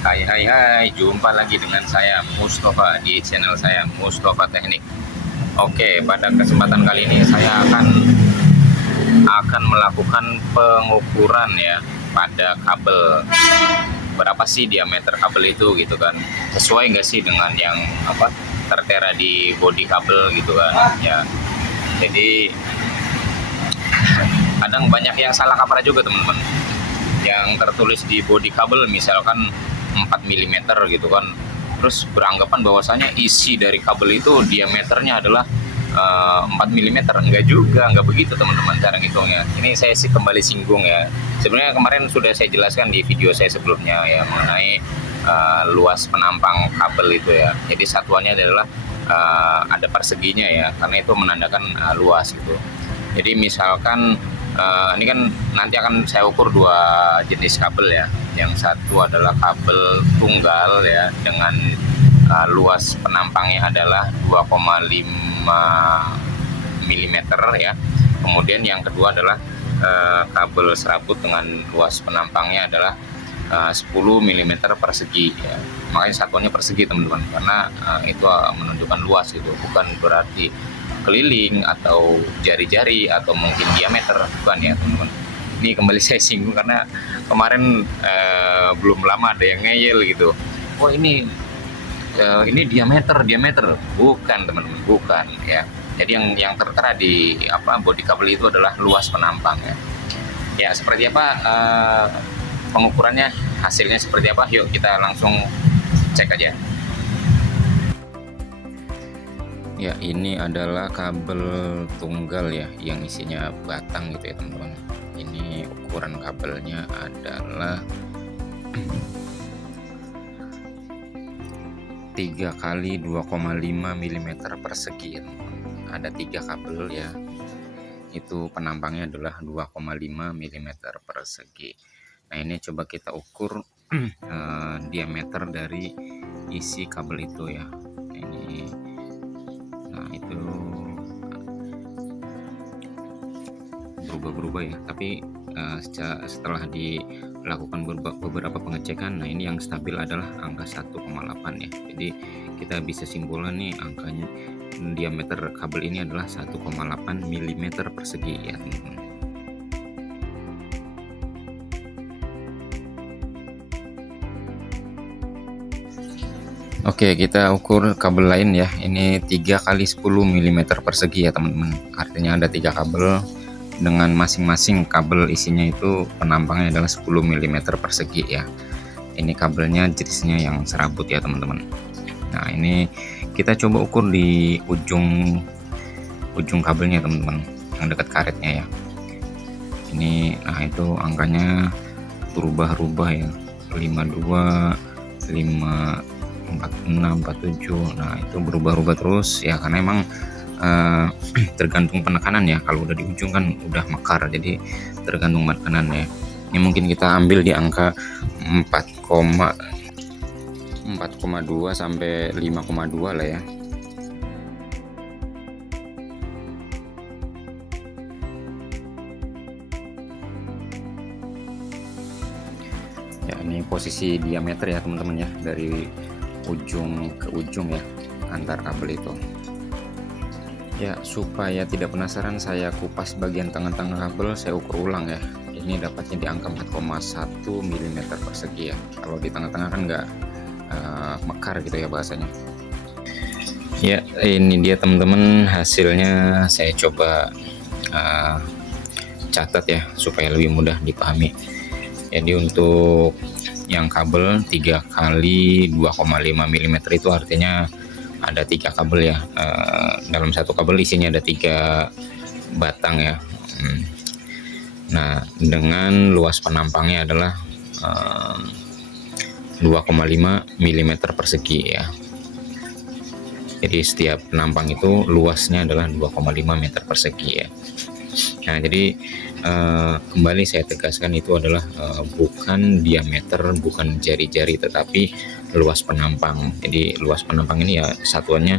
Hai, jumpa lagi dengan saya Mustafa di channel saya Mustafa Teknik. Oke, pada kesempatan kali ini saya akan melakukan pengukuran ya pada kabel. Berapa sih diameter kabel itu gitu kan? Sesuai nggak sih dengan yang tertera di bodi kabel gitu kan? Ya, jadi kadang banyak yang salah kaprah juga teman-teman. Yang tertulis di bodi kabel misalkan 4 mm gitu kan, terus beranggapan bahwasanya isi dari kabel itu diameternya adalah 4 mm. Enggak juga, enggak begitu teman-teman cara ngitungnya. Ini saya sih kembali singgung ya, sebenarnya kemarin sudah saya jelaskan di video saya sebelumnya ya, mengenai luas penampang kabel itu ya. Jadi satuannya adalah ada perseginya ya, karena itu menandakan luas gitu. Jadi misalkan ini kan nanti akan saya ukur dua jenis kabel ya. Yang satu adalah kabel tunggal ya, dengan luas penampangnya adalah 2,5 mm ya. Kemudian yang kedua adalah kabel serabut dengan luas penampangnya adalah 10 mm persegi ya. Makanya satuannya persegi teman-teman, karena itu menunjukkan luas gitu, bukan berarti keliling atau jari-jari atau mungkin diameter, bukan ya teman-teman. Ini kembali saya singgung karena kemarin belum lama ada yang ngeyel gitu, wah ini diameter, bukan teman-teman, bukan ya. Jadi yang tertera di bodi kabel itu adalah luas penampang ya. Ya seperti apa pengukurannya, hasilnya seperti apa, yuk kita langsung cek aja. Ya, ini adalah kabel tunggal ya, yang isinya batang gitu ya teman-teman. Ini ukuran kabelnya adalah 3 kali 2,5 mm persegi ya teman-teman. Ada 3 kabel ya, itu penampangnya adalah 2,5 mm persegi. Nah ini coba kita ukur diameter dari isi kabel itu ya. Ini, nah itu berubah-berubah ya, tapi setelah dilakukan beberapa pengecekan, nah ini yang stabil adalah angka 1,8 ya. Jadi kita bisa simpulkan nih, angkanya diameter kabel ini adalah 1,8 mm persegi ya teman-teman. Oke, kita ukur kabel lain ya. Ini 3 kali 10 mm persegi ya teman-teman. Artinya ada 3 kabel dengan masing-masing kabel isinya itu penampangnya adalah 10 mm persegi ya. Ini kabelnya jenisnya yang serabut ya teman-teman. Nah ini kita coba ukur di ujung kabelnya teman-teman, yang dekat karetnya ya. Ini nah itu angkanya berubah-ubah ya, 52, 5, 46, 47. Nah itu berubah-ubah terus ya, karena emang tergantung penekanan ya. Kalau udah di ujung kan udah mekar, jadi tergantung penekanan ya. Ini mungkin kita ambil di angka 4,2 sampai 5,2 lah ya. Ya ini posisi diameter ya teman-teman ya, dari ujung ke ujung ya, antar kabel itu. Ya supaya tidak penasaran, saya kupas bagian tengah-tengah kabel, saya ukur ulang ya. Ini dapatnya di angka 4,1 mm persegi ya. Kalau di tengah-tengah kan nggak mekar gitu ya bahasanya. Ya ini dia teman-teman hasilnya, saya coba catat ya supaya lebih mudah dipahami. Jadi untuk yang kabel 3 kali 2,5 mm itu artinya ada 3 kabel ya. Dalam satu kabel isinya ada 3 batang ya. Nah dengan luas penampangnya adalah 2,5 mm persegi ya. Jadi setiap penampang itu luasnya adalah 2,5 meter persegi ya. Nah jadi kembali saya tegaskan, itu adalah bukan diameter, bukan jari-jari, tetapi luas penampang. Jadi luas penampang ini ya satuannya,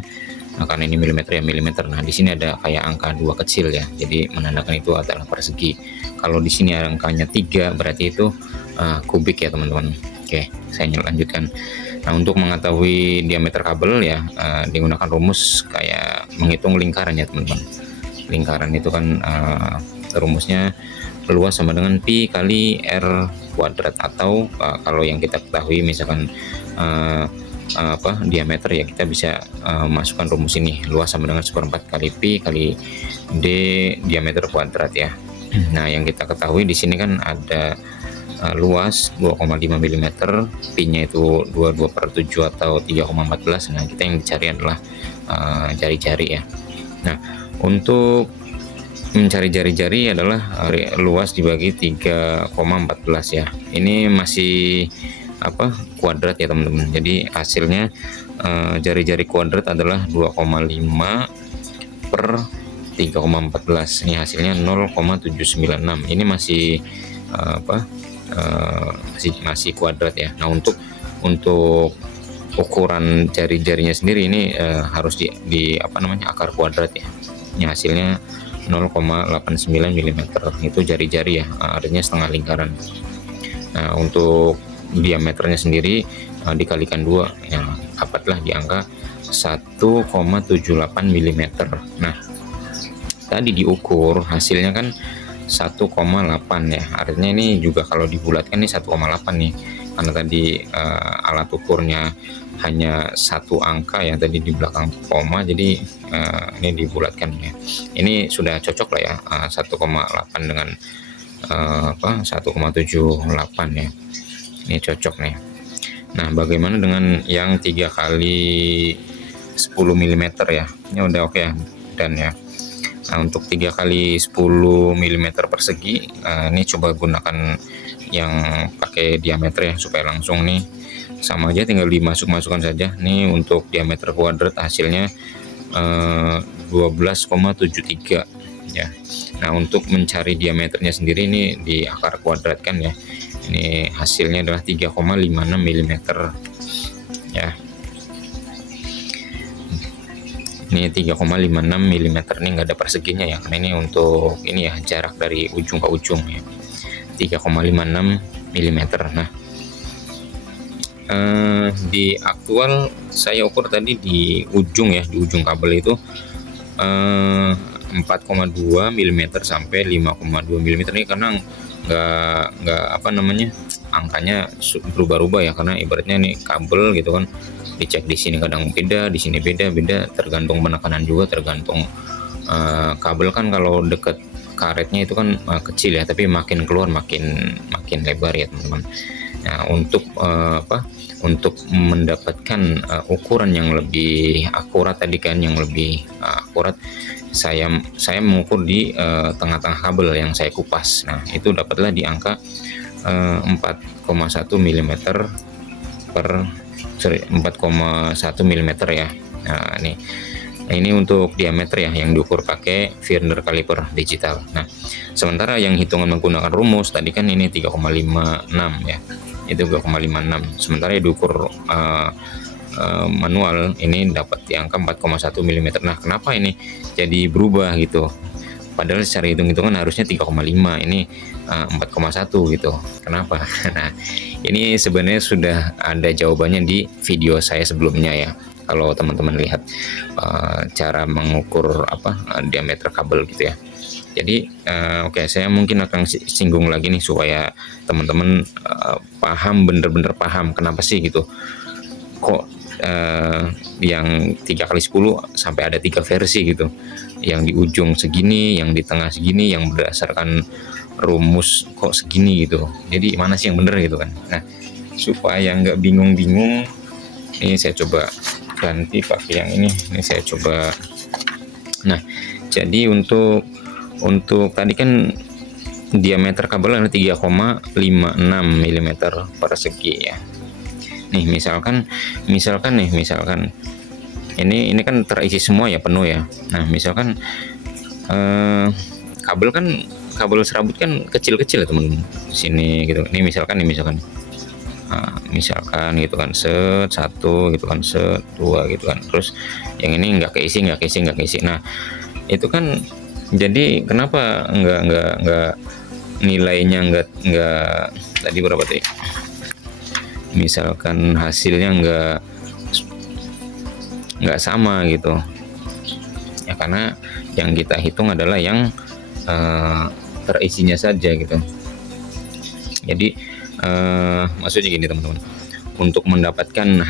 karena ini milimeter ya milimeter. Nah di sini ada kayak angka 2 kecil ya, jadi menandakan itu adalah persegi. Kalau di sini angkanya 3 berarti itu kubik ya teman-teman. Oke. saya lanjutkan. Nah, untuk mengetahui diameter kabel ya, digunakan rumus kayak menghitung lingkaran ya teman-teman. Lingkaran itu kan rumusnya luas sama dengan pi kali r kuadrat, atau kalau yang kita ketahui misalkan diameter ya, kita bisa masukkan rumus ini, luas sama dengan 1/4 kali pi kali d diameter kuadrat ya. Nah, yang kita ketahui di sini kan ada luas 2,5 mm, pi-nya itu 22/7 atau 3,14. Nah, kita yang dicari adalah jari-jari ya. Nah, untuk mencari jari-jari adalah luas dibagi 3,14 ya. Ini masih kuadrat ya teman-teman. Jadi hasilnya jari-jari kuadrat adalah 2,5 per 3,14. Ini hasilnya 0,796. Ini masih masih kuadrat ya. Nah, untuk ukuran jari-jarinya sendiri ini harus di akar kuadrat ya. Ini hasilnya 0,89 mm. Itu jari-jari ya, artinya setengah lingkaran. Nah, untuk diameternya sendiri dikalikan 2 ya, dapatlah di angka 1,78 mm. Nah, tadi diukur hasilnya kan 1,8 ya, artinya ini juga kalau dibulatkan ini 1,8 nih, karena tadi alat ukurnya hanya satu angka ya tadi di belakang koma, jadi ini dibulatkan ya. Ini sudah cocok lah ya, 1,8 dengan 1,78 ya, ini cocok nih. Nah, bagaimana dengan yang 3 kali 10 mm ya, ini udah oke ya, dan ya. Nah, untuk 3 kali 10 mm persegi, ini coba gunakan yang pakai diameter ya, supaya langsung nih sama aja, tinggal dimasukkan saja. Nih untuk diameter kuadrat hasilnya 12,73 ya. Nah, untuk mencari diameternya sendiri ini di akar kuadrat kan ya. Ini hasilnya adalah 3,56 mm ya. Ini 3,56 mm, ini nggak ada perseginya ya, karena ini untuk ini ya, jarak dari ujung ke ujung ya, 3,56 mm. Nah, di aktual saya ukur tadi di ujung ya, di ujung kabel itu 4,2 mm sampai 5,2 mm ini, karena nggak angkanya berubah-ubah ya, karena ibaratnya nih kabel gitu kan, dicek di sini kadang beda, di sini beda, tergantung penekanan juga, tergantung kabel kan kalau deket karetnya itu kan kecil ya, tapi makin keluar makin lebar ya teman-teman. Nah, untuk mendapatkan ukuran yang lebih akurat tadi kan, yang lebih akurat, saya mengukur di tengah-tengah kabel yang saya kupas. Nah, itu dapatlah di angka 4,1 mm per 4,1 mm ya. Nah, ini untuk diameter ya, yang diukur pakai Vernier caliper digital. Nah, sementara yang hitungan menggunakan rumus tadi kan ini 3,56 ya, itu 3,56. Sementara yang diukur manual ini dapat di angka 4,1 mm. Nah, kenapa ini jadi berubah gitu? Padahal secara hitung-hitungan harusnya 3,5, ini 4,1 gitu. Kenapa? Nah, ini sebenarnya sudah ada jawabannya di video saya sebelumnya ya. Kalau teman-teman lihat cara mengukur diameter kabel gitu ya. Jadi oke, saya mungkin akan singgung lagi nih supaya teman-teman paham, bener-bener paham kenapa sih gitu. Kok yang 3 kali 10 sampai ada 3 versi gitu, yang di ujung segini, yang di tengah segini, yang berdasarkan rumus kok segini gitu. Jadi mana sih yang bener gitu kan. Nah, supaya nggak bingung-bingung, ini saya coba ganti pakai yang ini saya coba. Nah, jadi untuk tadi kan diameter kabel ada 3,56 mm persegi ya. Nih misalkan ini kan terisi semua ya, penuh ya. Nah, misalkan kabel serabut kan kecil-kecil ya teman-teman, sini gitu. Ini misalkan gitu kan, satu gitu kan, dua gitu kan, terus yang ini nggak keisi. Nah, itu kan jadi kenapa nggak nilainya nggak tadi berapa tadi? misalkan hasilnya nggak sama gitu ya, karena yang kita hitung adalah yang terisinya saja gitu. Jadi maksudnya gini teman-teman, untuk mendapatkan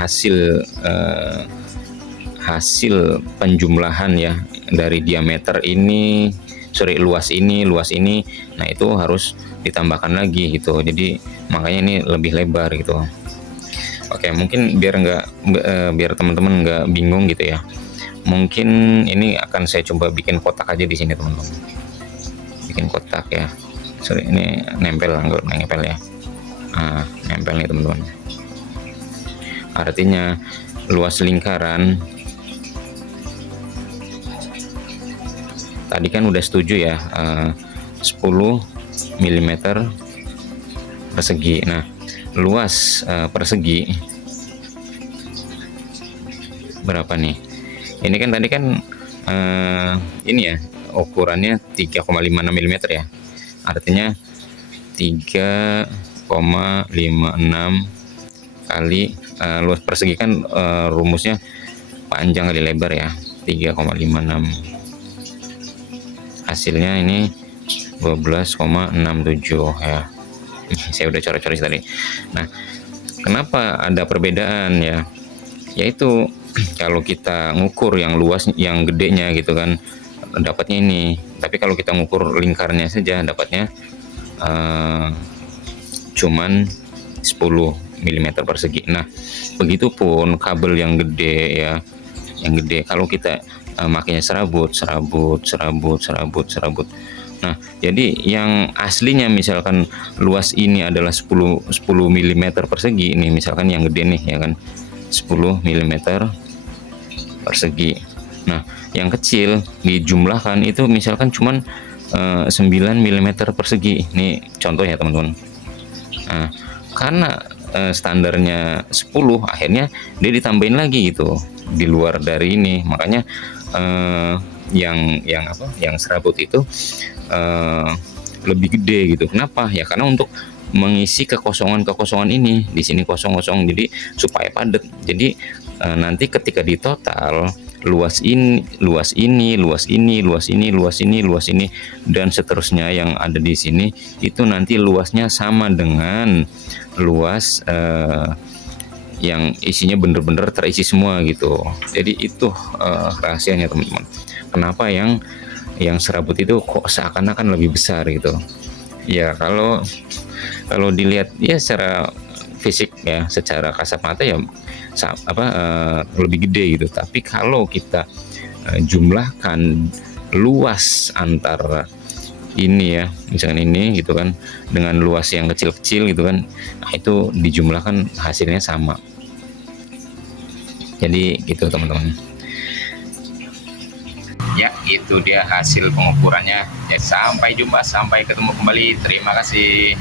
hasil penjumlahan ya dari diameter ini, luas ini, nah itu harus ditambahkan lagi gitu. Jadi makanya ini lebih lebar gitu. Oke, mungkin biar teman-teman nggak bingung gitu ya, mungkin ini akan saya coba bikin kotak aja di sini teman-teman. Bikin kotak ya. Ini nempel ya. Nah, nempel nih teman-teman. Artinya luas lingkaran tadi kan udah setuju ya, 10 mm persegi. Nah, luas persegi berapa nih? Ini kan tadi kan ini ya ukurannya 3,56 mm ya, artinya 3,56 kali luas persegi kan rumusnya panjang kali lebar ya, 3,56, hasilnya ini 12,67 ya. Saya udah coret-coret tadi. Nah, kenapa ada perbedaan ya? Yaitu kalau kita ngukur yang luas, yang gedenya gitu kan, dapatnya ini. Tapi kalau kita ngukur lingkarnya saja, dapatnya cuman 10 mm persegi. Nah, begitupun kabel yang gede ya, yang gede. Kalau kita makanya serabut. Nah, jadi yang aslinya misalkan luas ini adalah 10 mm persegi, ini misalkan yang gede nih ya kan, 10 mm persegi. Nah, yang kecil dijumlahkan itu misalkan cuman 9 mm persegi. Ini contohnya teman-teman. Nah, karena standarnya 10, akhirnya dia ditambahin lagi gitu di luar dari ini. Makanya yang serabut itu lebih gede gitu. Kenapa? Ya karena untuk mengisi kekosongan ini, di sini kosong, jadi supaya padat. Jadi nanti ketika di total luas ini, dan seterusnya yang ada di sini, itu nanti luasnya sama dengan luas yang isinya bener-bener terisi semua gitu. Jadi itu rahasianya teman-teman. Kenapa yang serabut itu kok seakan-akan lebih besar gitu? Ya kalau dilihat ya secara fisik ya, secara kasat mata ya lebih gede gitu. Tapi kalau kita jumlahkan luas antara ini ya, misalkan ini gitu kan, dengan luas yang kecil-kecil gitu kan, nah itu dijumlahkan hasilnya sama. Jadi gitu teman-teman. Ya, itu dia hasil pengukurannya. Ya, sampai jumpa, sampai ketemu kembali. Terima kasih.